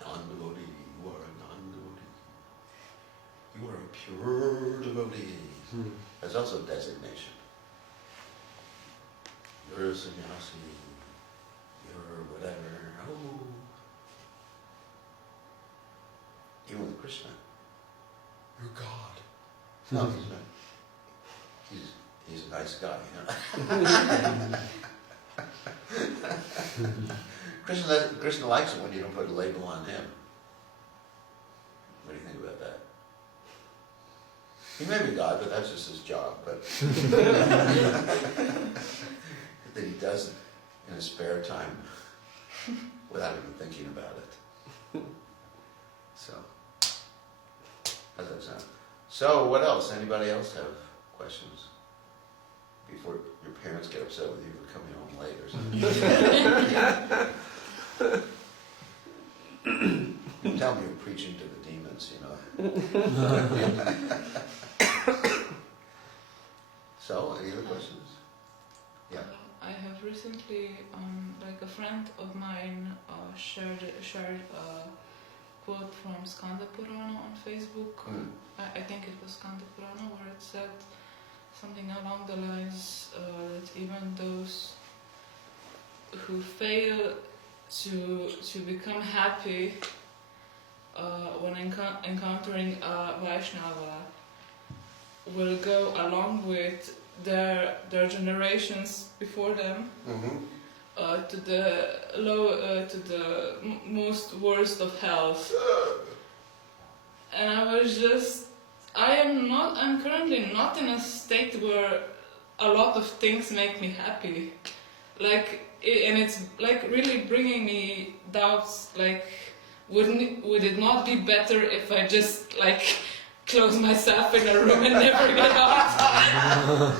Non-devotee, you are a non-devotee. You are a pure devotee. That's also a designation. You're a sannyasi. You're whatever. Oh. Even with Krishna. You're God. No, he's not. He's a nice guy, you know. Krishna likes it when you don't put a label on him. What do you think about that? He may be God, but that's just his job. But that he does it in his spare time without even thinking about it. So, how's that sound? So, what else? Anybody else have questions? Before your parents get upset with you for coming home late or something. You tell me you're preaching to the demons, you know. So, any other questions? Yeah. I have recently, like a friend of mine shared a quote from Skanda Purana on Facebook. I think it was Skanda Purana, where it said something along the lines that even those who fail to become happy when encountering a Vaishnava will go along with their generations before them to the most worst of health. And I was just, I'm currently not in a state where a lot of things make me happy. And it's like really bringing me doubts, like, would it not be better if I just like close myself in a room and never get out?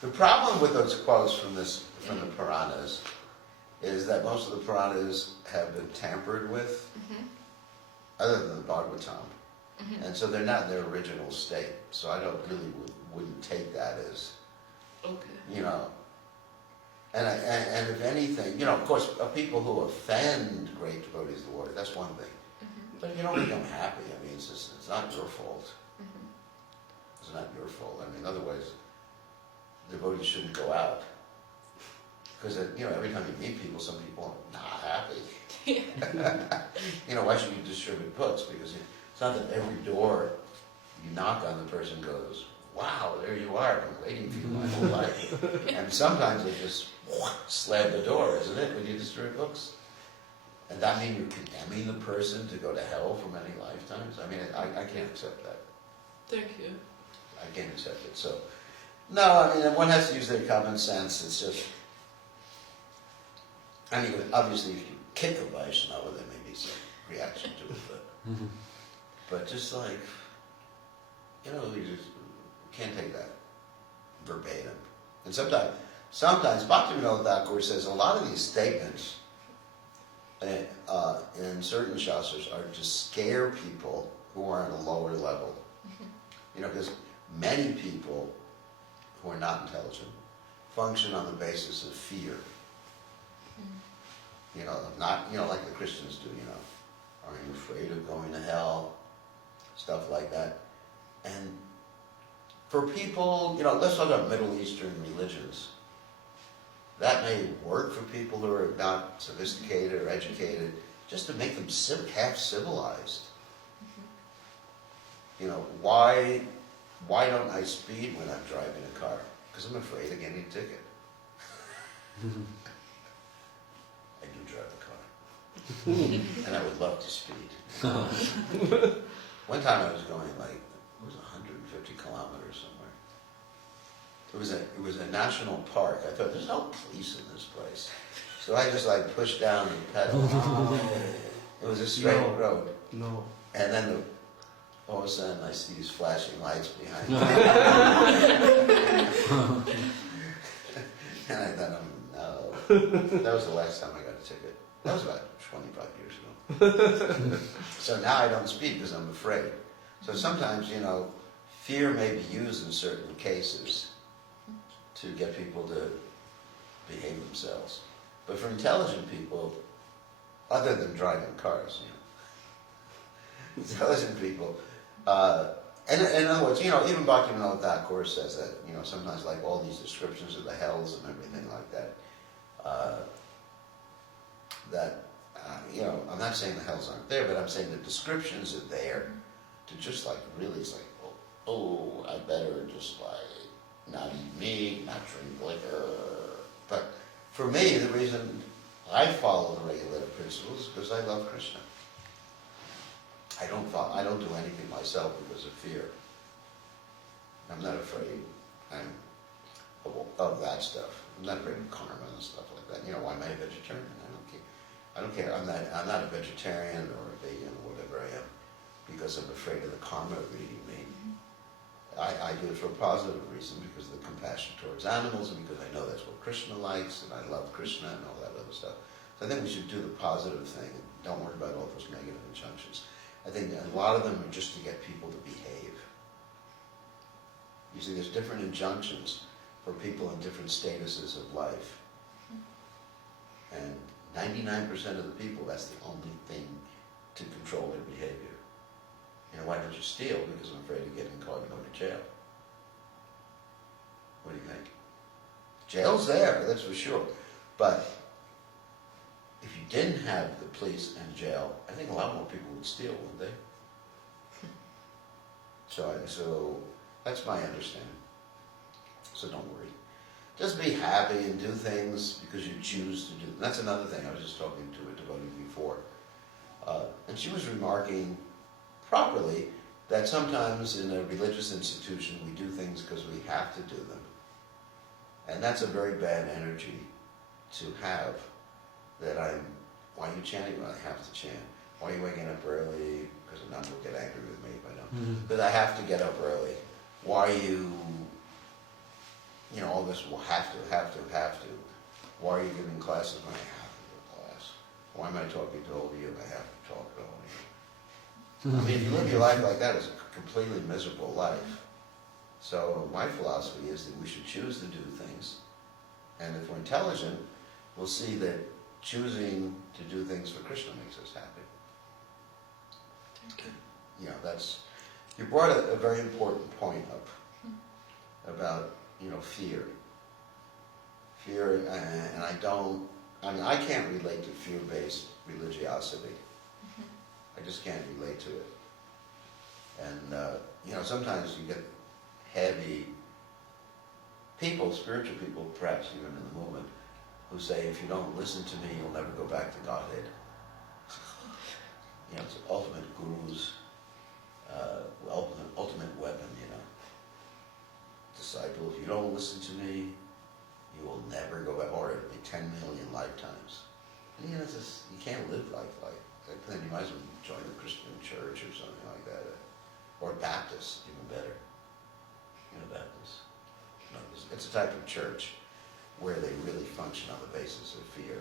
The problem with those quotes from the Puranas is that most of the Puranas have been tampered with, other than the Bhagavatam. And so they're not in their original state. So I don't really wouldn't take that as, you know. And if anything, you know, of course, people who offend great devotees of the Lord, that's one thing. But you don't become happy. I mean, it's not your fault. It's not your fault. I mean, otherwise, devotees shouldn't go out. Because, you know, every time you meet people, some people are not happy. You know, why should you distribute books? Because it's not that every door you knock on, the person goes, wow, there you are, I've been waiting for you my whole life. And sometimes they just slam the door, isn't it, when you distribute books? And that mean you're condemning the person to go to hell for many lifetimes? I mean, I can't accept that. Thank you. I can't accept it. So, no, I mean, one has to use their common sense. It's just, I mean, obviously, if you kick a Vaishnava, there may be some reaction to it, but just like, you know, you just can't take that verbatim. And sometimes Bhaktivinoda Thakur says a lot of these statements in certain shastras are to scare people who are on a lower level. You know, because many people who are not intelligent function on the basis of fear. You know, not, you know, like the Christians do, you know. Are you afraid of going to hell? Stuff like that. And for people, you know, let's talk about Middle Eastern religions. That may work for people who are not sophisticated or educated, just to make them half civilized. You know, why don't I speed when I'm driving a car? Because I'm afraid of getting a ticket. I do drive a car. And I would love to speed. One time I was going like, it was 150 kilometers somewhere. It was a national park. I thought, there's no police in this place. So I just like pushed down the pedal. It was a straight road. No. And then all of a sudden I see these flashing lights behind me. And I thought, oh no. That was the last time I got a ticket. That was about 25 years ago. So now I don't speak because I'm afraid. So sometimes, fear may be used in certain cases to get people to behave themselves. But for intelligent people, other than driving cars, intelligent people, and in other words, even Bhaktivinoda Thakur says that, sometimes like all these descriptions of the hells and everything like that, I'm not saying the hells aren't there, but I'm saying the descriptions are there to just like really, it's like, oh, I better just like not eat meat, not drink liquor. But for me, the reason I follow the regulative principles is because I love Krishna. I don't do anything myself because of fear. I'm not afraid of that stuff. I'm not afraid of karma and stuff like that. Why am I a vegetarian? I don't care. I'm not a vegetarian or a vegan or whatever I am because I'm afraid of the karma of eating meat. I do it for a positive reason because of the compassion towards animals and because I know that's what Krishna likes and I love Krishna and all that other stuff. So I think we should do the positive thing and don't worry about all those negative injunctions. I think a lot of them are just to get people to behave. You see, there's different injunctions for people in different statuses of life. And 99% of the people, that's the only thing to control their behavior. Why don't you steal? Because I'm afraid of getting caught and going to jail. What do you think? Jail's there, that's for sure. But if you didn't have the police and jail, I think a lot more people would steal, wouldn't they? So that's my understanding. So don't worry. Just be happy and do things because you choose to do them. That's another thing. I was just talking to a devotee before. And she was remarking properly that sometimes in a religious institution we do things because we have to do them. And that's a very bad energy to have. Why are you chanting? Well, I have to chant. Why are you waking up early? Because a nun will get angry with me if I don't. Because I have to get up early. Why are you, all this will have to. Why are you giving classes when I have to give a class? Why am I talking to all of you if I have to talk to all of you? I mean, if you live your life like that, it's a completely miserable life. So my philosophy is that we should choose to do things. And if we're intelligent, we'll see that choosing to do things for Krishna makes us happy. You brought a very important point up about, fear. Fear, and I can't relate to fear-based religiosity. I just can't relate to it. And, sometimes you get heavy people, spiritual people, perhaps even in the movement, who say, if you don't listen to me, you'll never go back to Godhead. It's the ultimate guru's ultimate weapon, Disciple, if you don't listen to me, you will never go back, or it'll be 10 million lifetimes. And you can't live life like that. Then you might as well join the Christian church or something like that. Or Baptist, even better. Baptist. It's a type of church where they really function on the basis of fear.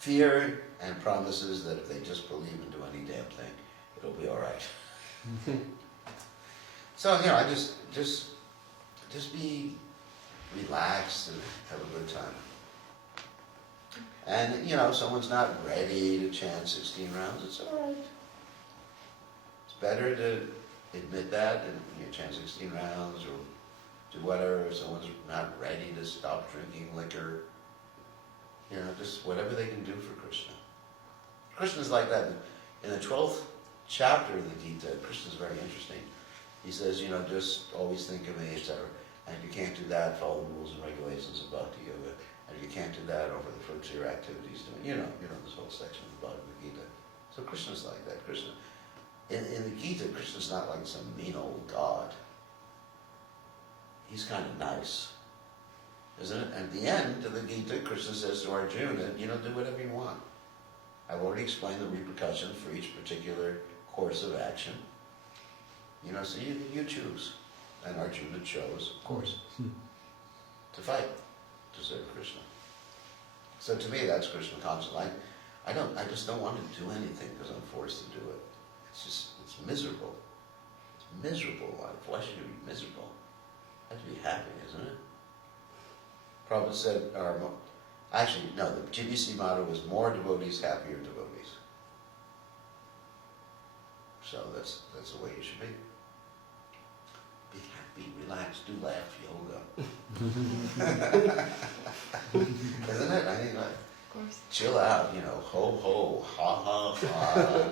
Fear and promises that if they just believe and do any damn thing, it'll be all right. So, I just be relaxed and have a good time. And, if someone's not ready to chant 16 rounds, it's all right. It's better to admit that and chant 16 rounds or do whatever. If someone's not ready to stop drinking liquor, just whatever they can do for Krishna. Krishna's like that. In the 12th chapter of the Gita, Krishna's very interesting. He says, just always think of me, etc. And if you can't do that, follow the rules and regulations of Bhakti Yoga. And if you can't do that, offer the fruits of your activities. This whole section of the Bhagavad Gita. So Krishna's like that. Krishna, in the Gita, Krishna's not like some mean old god. He's kind of nice, isn't it? And at the end of the Gita, Krishna says to Arjuna, do whatever you want. I've already explained the repercussions for each particular course of action. So you choose. And Arjuna chose, of course, to fight, to serve Krishna. So to me, that's Krishna consciousness. I just don't want to do anything because I'm forced to do it. It's miserable. It's miserable life. Why should you be miserable? You have to be happy, isn't it? Prabhupada said, actually, no, the GBC motto was more devotees, happier devotees. So that's the way you should be. Be happy, relax, do laugh, yoga. Isn't it? I mean, like, Of course. chill out, ho ho, ha ha ha.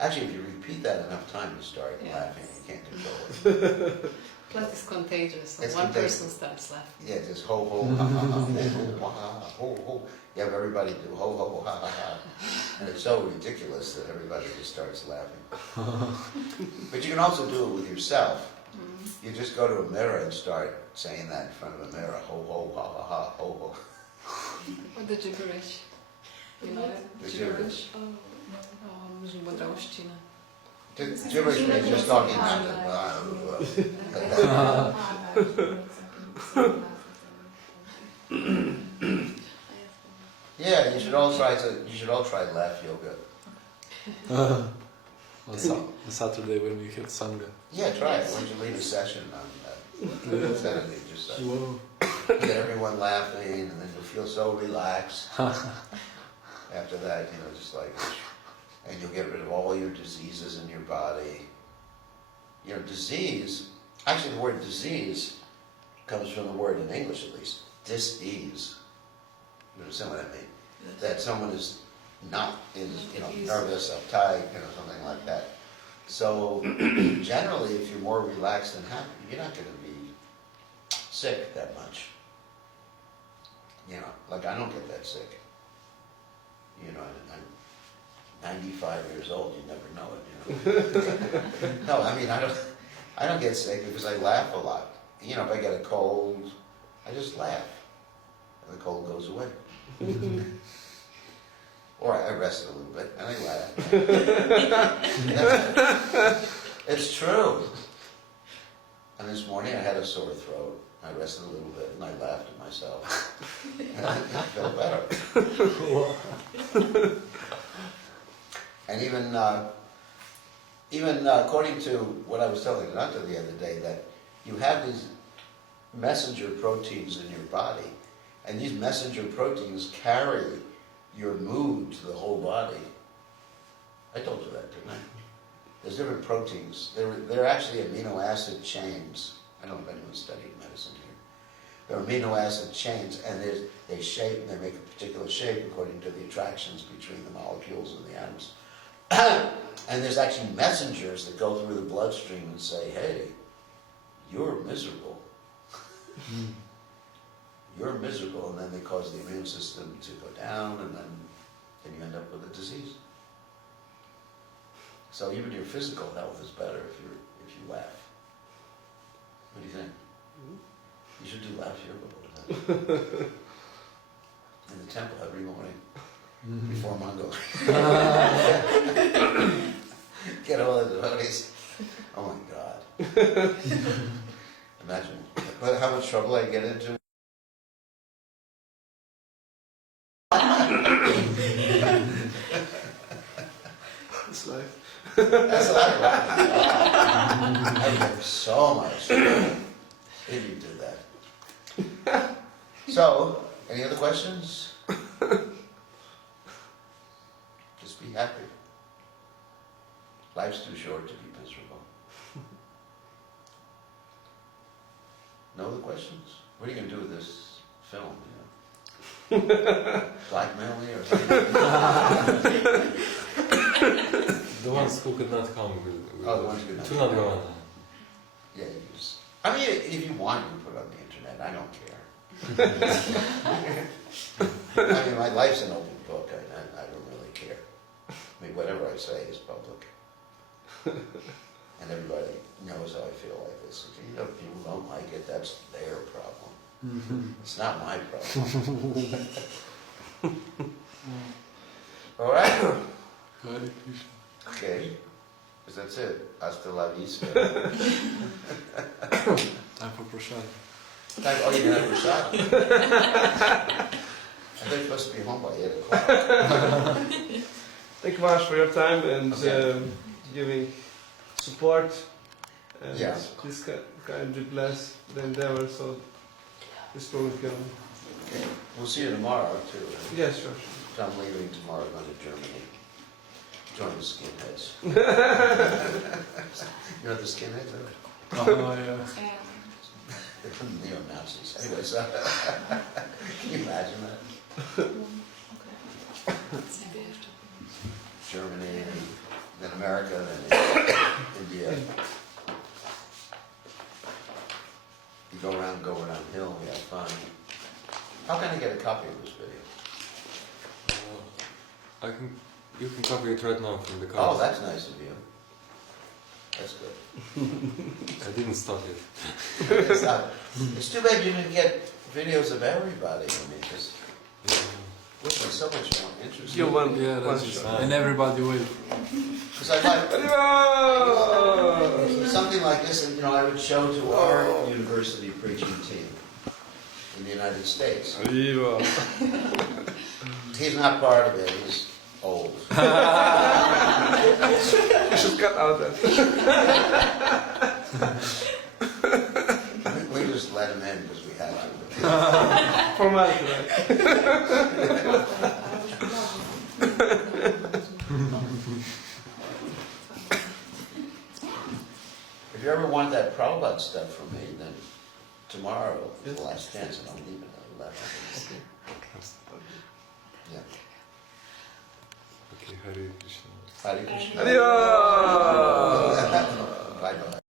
Actually, if you repeat that enough times, you start laughing and you can't control it. Plus it's contagious. So It's one contagious. person starts laughing. Yeah, just ho ho, ha ha ha, ho ho, ha ha, ho ho. You have everybody do ho ho, ha ha ha. And it's so ridiculous that everybody just starts laughing. But you can also do it with yourself. You just go to a mirror and start saying that in front of a mirror, ho ho, ha ha ha, ho ho. Or the gibberish. You know it? The gibberish. Bodrauština. Gibberish means just talking about Yeah, you should all try laugh yoga. On Saturday when we had Sangha. Yeah, try it. When you leave a session on Saturday, just Whoa. get everyone laughing, and then you'll feel so relaxed. After that, just like, and you'll get rid of all your diseases in your body. Disease, actually the word disease comes from the word in English at least, dis-ease. You understand what I mean? That someone is not, nervous, uptight, something like that. So generally, if you're more relaxed and happy, you're not going to be sick that much. Like I don't get that sick. I'm 95 years old. You never know it. No, I mean I don't get sick because I laugh a lot. If I get a cold, I just laugh, and the cold goes away. Or I rest a little bit and I laugh. It's true. And this morning I had a sore throat. I rested a little bit and I laughed at myself. And I felt better. And even according to what I was telling Ananta the other day, that you have these messenger proteins in your body, and these messenger proteins carry your mood to the whole body. I told you that, didn't I? There's different proteins. They're actually amino acid chains. I don't know if anyone's studied medicine here. They're amino acid chains, and they make a particular shape according to the attractions between the molecules and the atoms. And there's actually messengers that go through the bloodstream and say, hey, you're miserable. You're miserable, and then they cause the immune system to go down, and then you end up with a disease. So even your physical health is better if you laugh. What do you think? You should do laugh yoga in the temple every morning before Mango. Get all the devotees. Oh my God! Imagine how much trouble I get into. It's life. That's a lot of I would so much if you did that. So, any other questions? Just be happy. Life's too short to be miserable. No other questions? What are you going to do with this film? Blackmail me or something? The ones who could not come will Oh, the ones who could not to not go on. Yeah, you just. I mean, if you want, you can put it on the internet. I don't care. I mean, my life's an open book. I don't really care. I mean, whatever I say is public. And everybody knows how I feel like this. If people don't like it, that's their problem. It's not my problem. All right? Hare Krishna. Okay. Because that's it. Hasta la vista. Time for prashad. Oh, you didn't have prasad? I think you're supposed to be home by 8 o'clock. Thank you much for your time and Okay. giving support. And Yeah. please kindly bless the endeavor so this program can. Okay. We'll see you tomorrow, too. Right? Yes, sure. I'm leaving tomorrow, going to Germany. Join the skinheads. You know the skinheads, right? Oh, yeah. They're neo-Nazis. Anyways, can you imagine that? Germany, then America, then India. You go around hill, we have fun. How can I get a copy of this video? You can copy it right now from the car. Oh, that's nice of you. That's good. I didn't stop it. It's too bad you didn't get videos of everybody. I mean, this would be so much more interesting. You want Yeah, one that's just, shot. and everybody will. Because I like something like this, and you know, I would show to our university preaching team in the United States. He's not part of it. He's old. You should cut out that. We just let him in because we had to. Formality, right? If you ever want that Prabhupada stuff from me, then tomorrow is the last chance, and I'm leaving at 11. Yeah. Okay, Hare Krishna. Hare Krishna. Adios! Bye-bye.